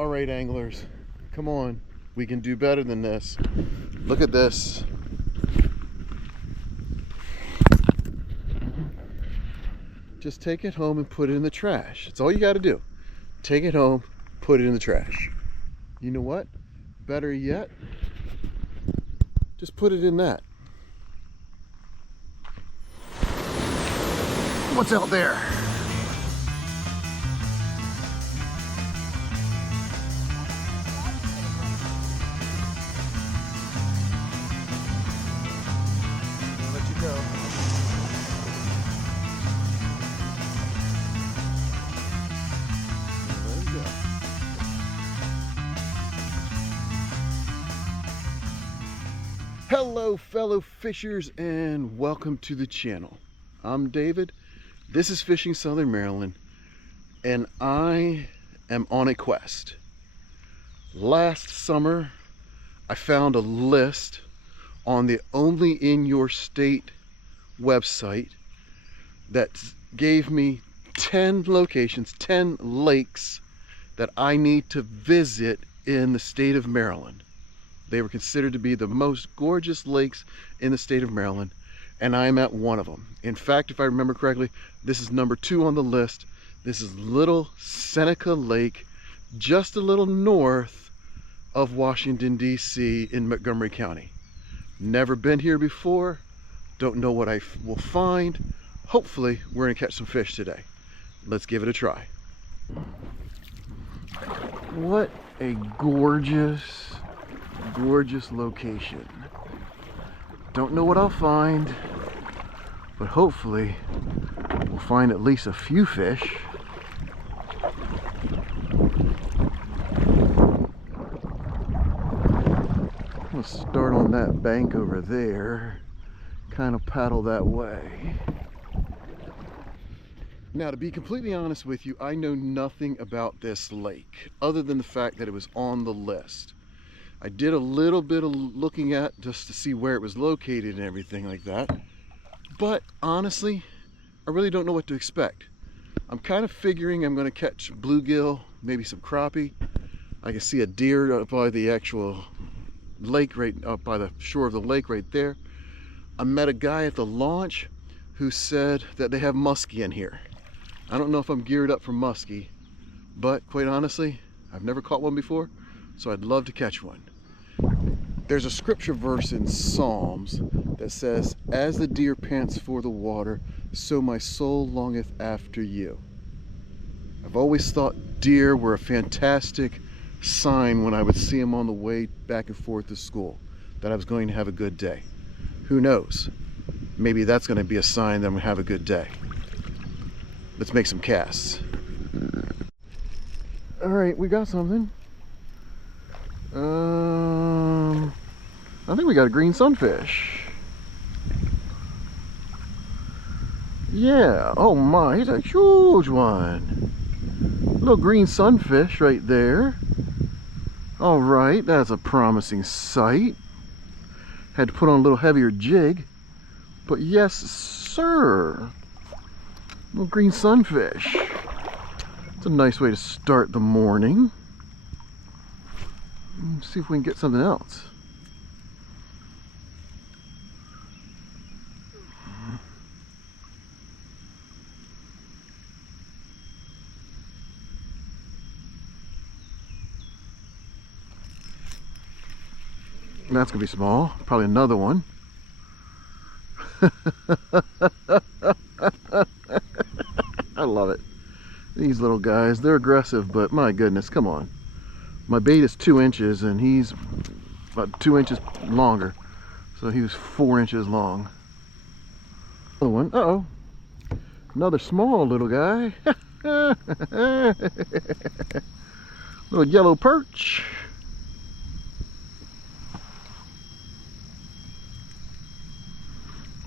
All right, anglers, come on. We can do better than this. Look at this. Just take it home and put it in the trash. That's all you got to do. Take it home, put it in the trash. You know what? Better yet, just put it in that. What's out there? I'll let you go. Hello fellow fishers and welcome to the channel. I'm David, this is Fishing Southern Maryland, and I am on a quest. Last summer I found a list on the Only in Your State website that gave me 10 locations, 10 lakes that I need to visit in the state of Maryland. They were considered to be the most gorgeous lakes in the state of Maryland, and I am at one of them. In fact, if I remember correctly, this is number 2 on the list. This is Little Seneca Lake, just a little north of Washington, D.C. in Montgomery County. Never been here before, don't know what I will find. Hopefully, we're gonna catch some fish today. Let's give it a try. What a gorgeous location. Don't know what I'll find, but hopefully we'll find at least a few fish. Let's start on that bank over there, kind of paddle that way. Now, to be completely honest with you, I know nothing about this lake other than the fact that it was on the list. I did a little bit of looking at just to see where it was located and everything like that. But honestly, I really don't know what to expect. I'm kind of figuring I'm going to catch bluegill, maybe some crappie. I can see a deer up by the actual lake, right up by the shore of the lake right there. I met a guy at the launch who said that they have muskie in here. I don't know if I'm geared up for muskie, but quite honestly, I've never caught one before, so I'd love to catch one. There's a scripture verse in Psalms that says, "As the deer pants for the water, so my soul longeth after you." I've always thought deer were a fantastic sign when I would see them on the way back and forth to school, that I was going to have a good day. Who knows? Maybe that's going to be a sign that I'm going to have a good day. Let's make some casts. All right, we got something. I think we got a green sunfish. Yeah, oh my, he's a huge one. Little green sunfish right there. All right, that's a promising sight. Had to put on a little heavier jig, but yes, sir. Little green sunfish. It's a nice way to start the morning. Let's see if we can get something else. That's gonna be small, probably another one. I love it. These little guys, they're aggressive, but my goodness, come on. My bait is 2 inches and he's about 2 inches longer. So he was 4 inches long. Another one, uh-oh. Another small little guy. Little yellow perch.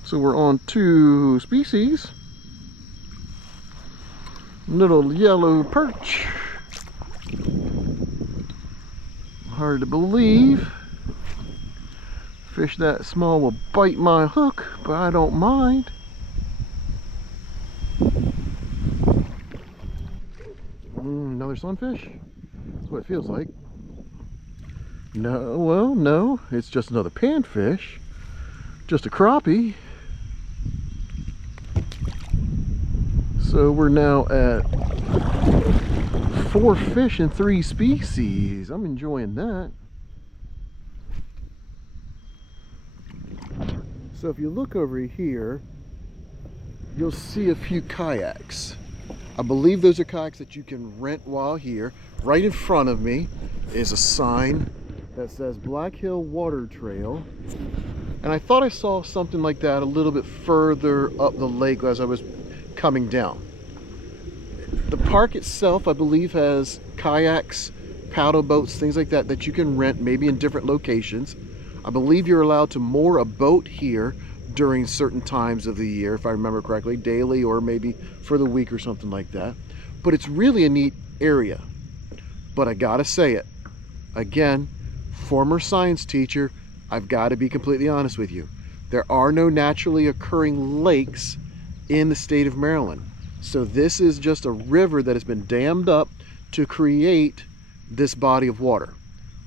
So we're on 2 species. Little yellow perch. Hard to believe. Fish that small will bite my hook, but I don't mind. Another sunfish. what it feels like. No, well, no, it's just another panfish. Just a crappie. So we're now at 4 fish and 3 species. I'm enjoying that. So if you look over here, you'll see a few kayaks. I believe those are kayaks that you can rent while here. Right in front of me is a sign that says Black Hill Water Trail. And I thought I saw something like that a little bit further up the lake as I was coming down. The park itself, I believe, has kayaks, paddle boats, things like that that you can rent maybe in different locations. I believe you're allowed to moor a boat here during certain times of the year, if I remember correctly, daily or maybe for the week or something like that. But it's really a neat area. But I gotta say it, again, former science teacher, I've got to be completely honest with you. There are no naturally occurring lakes in the state of Maryland. So this is just a river that has been dammed up to create this body of water.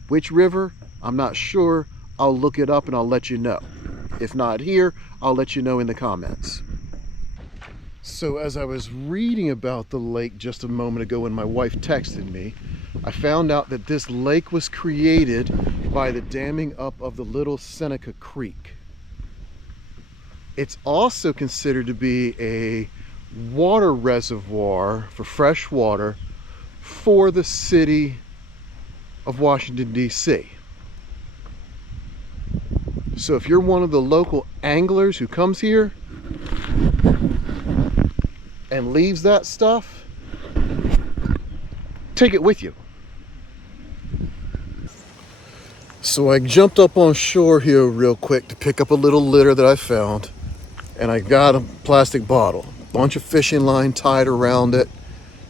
Which river? I'm not sure. I'll look it up and I'll let you know. If not here, I'll let you know in the comments. So as I was reading about the lake just a moment ago when my wife texted me, I found out that this lake was created by the damming up of the Little Seneca Creek. It's also considered to be a water reservoir for fresh water for the city of Washington, D.C. So if you're one of the local anglers who comes here and leaves that stuff, take it with you. So I jumped up on shore here real quick to pick up a little litter that I found, and I got a plastic bottle, bunch of fishing line tied around it,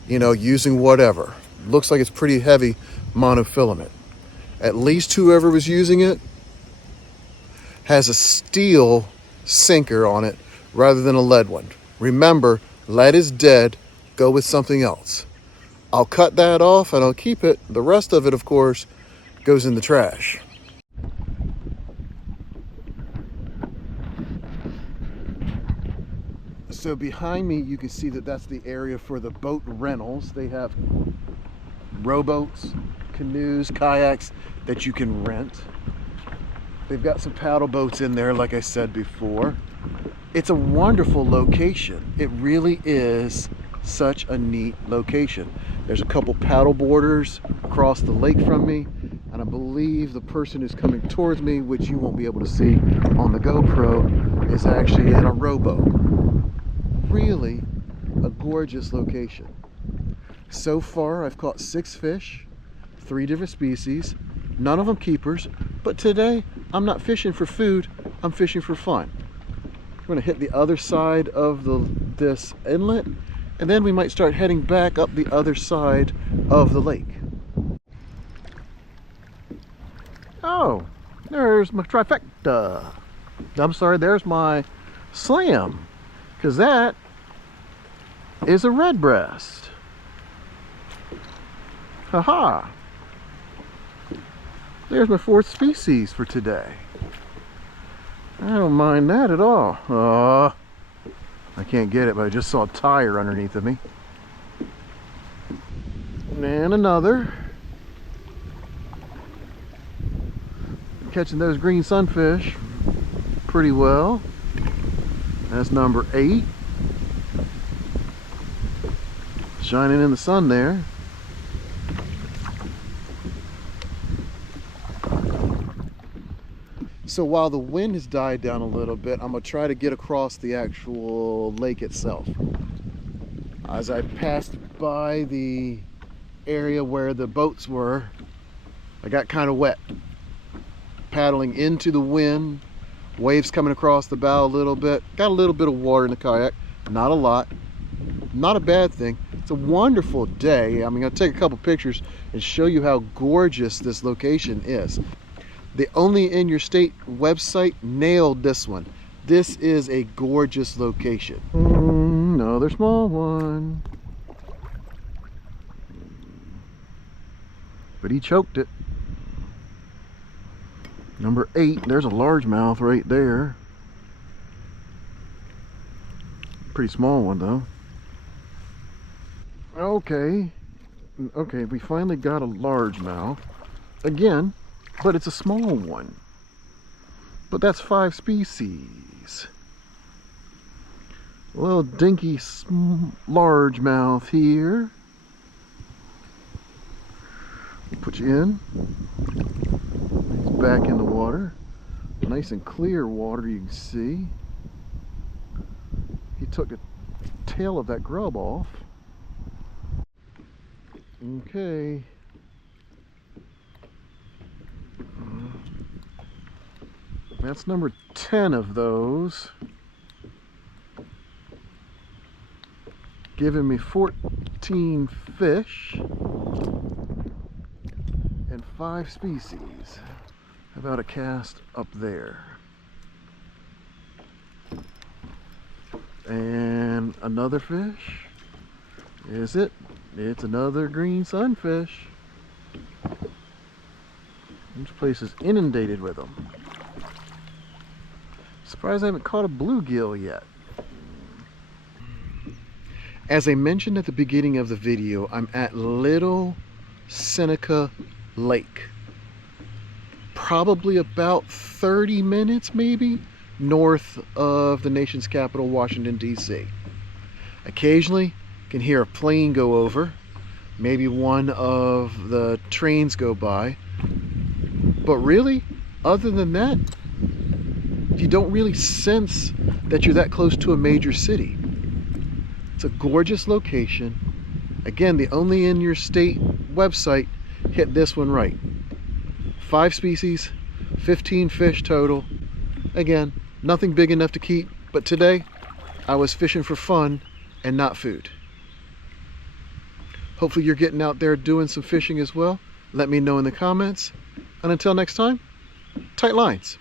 you know, using whatever. Looks like it's pretty heavy monofilament. At least whoever was using it has a steel sinker on it rather than a lead one. Remember, lead is dead. Go with something else. I'll cut that off and I'll keep it. The rest of it, of course, goes in the trash. So behind me, you can see that that's the area for the boat rentals. They have rowboats, canoes, kayaks that you can rent. They've got some paddle boats in there, like I said before. It's a wonderful location. It really is such a neat location. There's a couple paddle boarders across the lake from me, and I believe the person who's coming towards me, which you won't be able to see on the GoPro, is actually in a rowboat. Really a gorgeous location. So far I've caught 6 fish, 3 different species, none of them keepers, but today I'm not fishing for food, I'm fishing for fun. We're going to hit the other side of this inlet, and then we might start heading back up the other side of the lake. Oh, there's my trifecta. I'm sorry, there's my slam, because that is a redbreast. Haha. There's my 4th species for today. I don't mind that at all. I can't get it, but I just saw a tire underneath of me. And another. Catching those green sunfish pretty well. That's number 8. Shining in the sun there. So while the wind has died down a little bit, I'm going to try to get across the actual lake itself. As I passed by the area where the boats were, I got kind of wet. Paddling into the wind, waves coming across the bow a little bit. Got a little bit of water in the kayak, not a lot. Not a bad thing. It's a wonderful day. I'm going to take a couple pictures and show you how gorgeous this location is. The Only in Your State website nailed this one. This is a gorgeous location. Another small one. but he choked it. Number 8, there's a largemouth right there. Pretty small one though. Okay, we finally got a largemouth again, but it's a small one. But that's 5 species. A little dinky largemouth here. We'll put you in. He's back in the water. Nice and clear water, you can see. He took the tail of that grub off. Okay. That's number 10 of those. Giving me 14 fish and 5 species. How about a cast up there? And another fish. Is it? It's another green sunfish. This place is inundated with them. Surprised I haven't caught a bluegill yet. As I mentioned at the beginning of the video, I'm at Little Seneca Lake. Probably about 30 minutes maybe north of the nation's capital, Washington, D.C. Occasionally you can hear a plane go over, maybe one of the trains go by, but really, other than that, you don't really sense that you're that close to a major city. It's a gorgeous location. Again, the only in your state website hit this one right. 5 species, 15 fish total. Again, nothing big enough to keep, but today I was fishing for fun and not food. Hopefully you're getting out there doing some fishing as well. Let me know in the comments. And until next time, tight lines.